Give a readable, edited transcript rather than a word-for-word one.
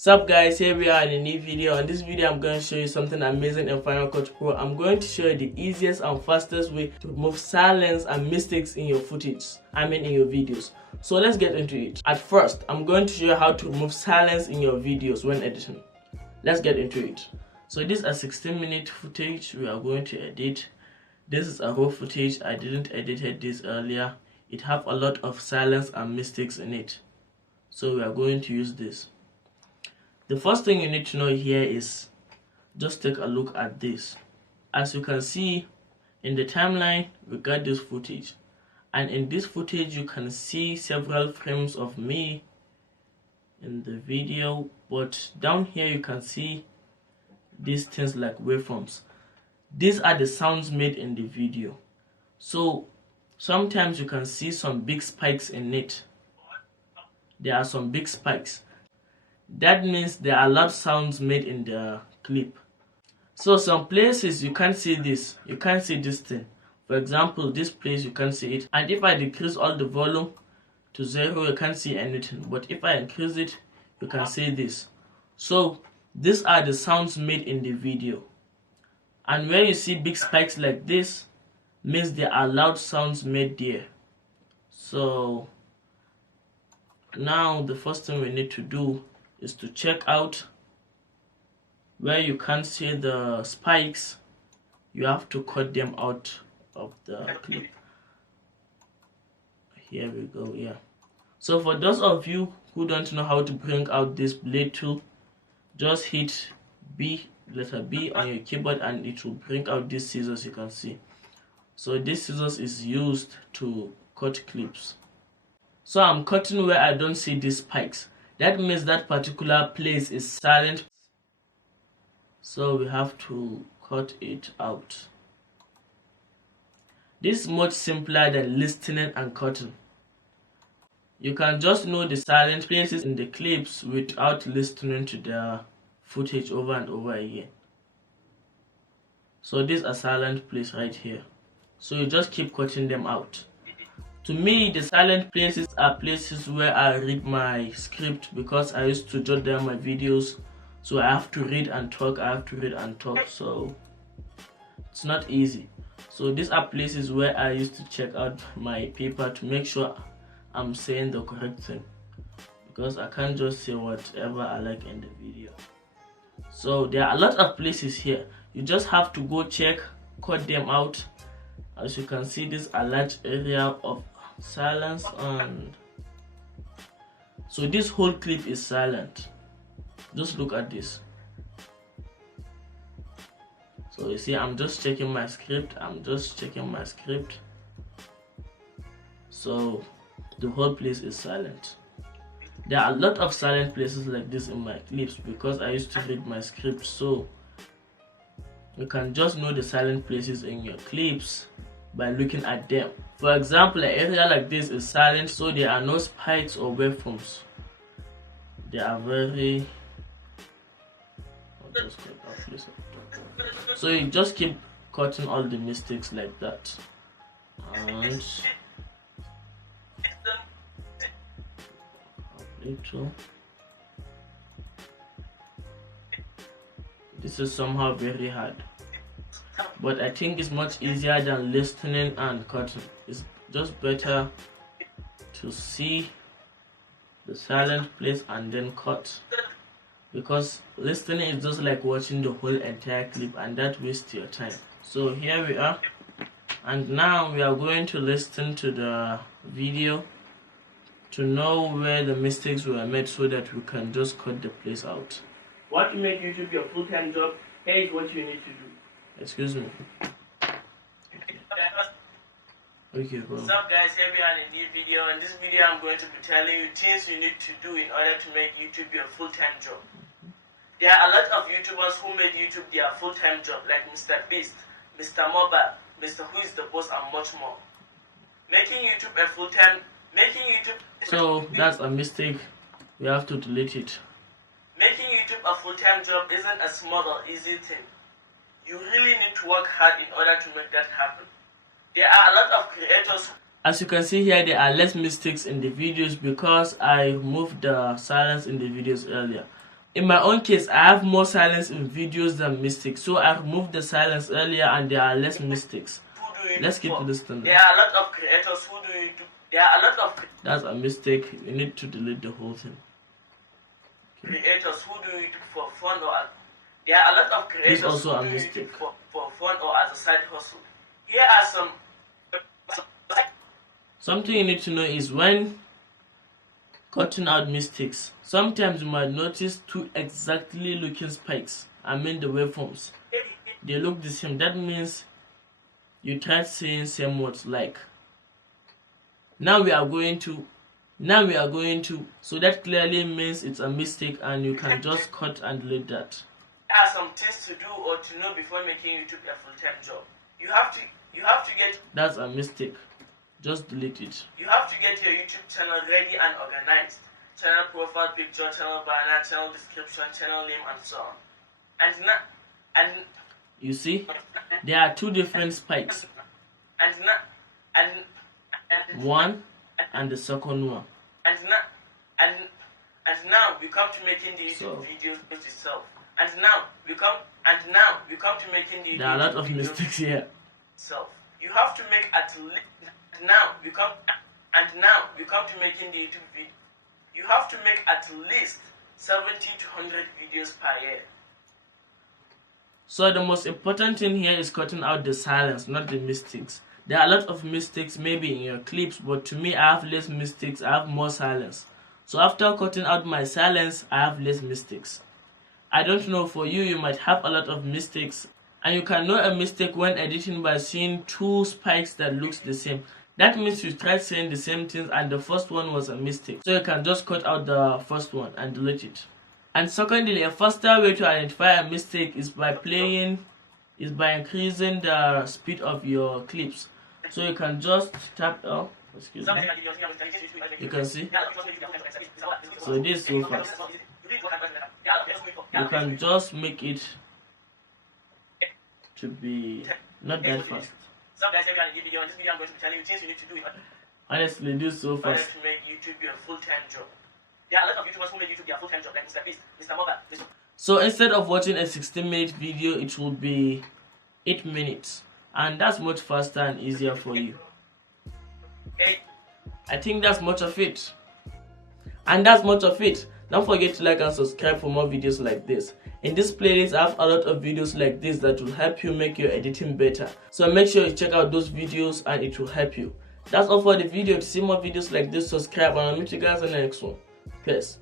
Sup guys, here we are in a new video. In this video I'm going to show you something amazing in Final Cut Pro. I'm going to show you the easiest and fastest way to remove silence and mistakes in your footage, in your videos. So let's get into it. At first, I'm going to show you how to remove silence in your videos when editing. Let's get into it. So this is a 16-minute footage we are going to edit. This is a raw footage. I didn't edit this earlier. It have a lot of silence and mistakes in it. So we are going to use this. The first thing you need to know here is just take a look at this. As you can see in the timeline, we got this footage, and in this footage you can see several frames of me in the video, but down here you can see these things like waveforms. These are the sounds made in the video. So sometimes you can see some big spikes in it. There are some big spikes. That means there are loud sounds made in the clip. So some places you can't see this, you can't see this thing. For example, this place you can't see it, and if I decrease all the volume to 0, you can't see anything. But if I increase it, you can see this. So these are the sounds made in the video. And when you see big spikes like this, means there are loud sounds made there. So now the first thing we need to do is to check out where you can't see the spikes. You have to cut them out of the clip. Here we go. Yeah, so for those of you who don't know how to bring out this blade tool, just hit letter B on your keyboard and it will bring out these scissors you can see. So this scissors is used to cut clips. So I'm cutting where I don't see these spikes. That means that particular place is silent. So we have to cut it out. This is much simpler than listening and cutting. You can just know the silent places in the clips without listening to the footage over and over again. So this is a silent place right here. So you just keep cutting them out. To me, the silent places are places where I read my script, because I used to jot down my videos. So I have to read and talk, so it's not easy. So these are places where I used to check out my paper to make sure I'm saying the correct thing, because I can't just say whatever I like in the video. So there are a lot of places here. You just have to go check, cut them out. As you can see, this is a large area of silence, and so this whole clip is silent. Just look at this. So you see, I'm just checking my script. So the whole place is silent. There are a lot of silent places like this in my clips because I used to read my script. So you can just know the silent places in your clips by looking at them. For example, an area like this is silent, so there are no spikes or waveforms. They are very... So you just keep cutting all the mistakes like that. And this is somehow very hard, but I think it's much easier than listening and cutting. It's just better to see the silent place and then cut, because listening is just like watching the whole entire clip and that wastes your time. So here we are, and now we are going to listen to the video to know where the mistakes were made so that we can just cut the place out. What to make YouTube your full-time job, here is what you need to do. Excuse me. Okay, bro. What's up guys, here we are in a new video. In this video I'm going to be telling you things you need to do in order to make YouTube your full-time job. There are a lot of YouTubers who made YouTube their full-time job, like Mr. Beast, Mr. Mobile, Mr. Who is the Boss, and much more. Making YouTube a full-time... So that's a mistake. We have to delete it. Making YouTube a full-time job isn't a small or easy thing. You really need to work hard in order to make that happen. There are a lot of creators. As you can see here, there are less mistakes in the videos because I removed the silence in the videos earlier. In my own case, I have more silence in videos than mistakes, so I removed the silence earlier and there are less mistakes. Let's keep listening. There are a lot of creators who do YouTube. There are a lot of That's a mistake. You need to delete the whole thing. Creators who do YouTube for fun or there are a lot of creators also who a do mistake. YouTube for fun or as a side hustle. Here are some. Something you need to know is when cutting out mistakes. Sometimes you might notice two exactly looking spikes. I mean the waveforms. They look the same. That means you tried saying same words like. Now we are going to. So that clearly means it's a mistake and you can just cut and delete that. There are some things to do or to know before making YouTube a full-time job. You have to get. That's a mistake. Just delete it. You have to get your YouTube channel ready and organized. Channel profile picture, channel banner, channel description, channel name, and so on. And you see, there are two different spikes. One and the second one. And now we come to making the YouTube videos itself. And now we come to making the. There are a lot of mistakes here. You have to make at least. Now we come to making the YouTube video. You have to make at least 70 to 100 videos per year. So the most important thing here is cutting out the silence, not the mistakes. There are a lot of mistakes maybe in your clips, but to me I have less mistakes, I have more silence. So after cutting out my silence, I have less mistakes. I don't know, for you, you might have a lot of mistakes, and you can know a mistake when editing by seeing two spikes that looks the same. That means you tried saying the same things and the first one was a mistake. So you can just cut out the first one and delete it. And secondly, a faster way to identify a mistake is by increasing the speed of your clips. So you can just tap excuse me. You can see. So this is so fast. You can just make it to be not that fast. Some guys say in this video I'm going to be telling you things you need to do. Honestly, this is so fast. To make YouTube your full-time job. There are a lot of YouTubers who make YouTube their full-time job, like Mr. Beast, Mr. Mobile. So instead of watching a 16-minute video, it will be 8 minutes. And that's much faster and easier for you. Okay. I think that's much of it. And that's much of it. Don't forget to like and subscribe for more videos like this. In this playlist, I have a lot of videos like this that will help you make your editing better. So make sure you check out those videos and it will help you. That's all for the video. To see more videos like this, subscribe and I'll meet you guys in the next one. Peace.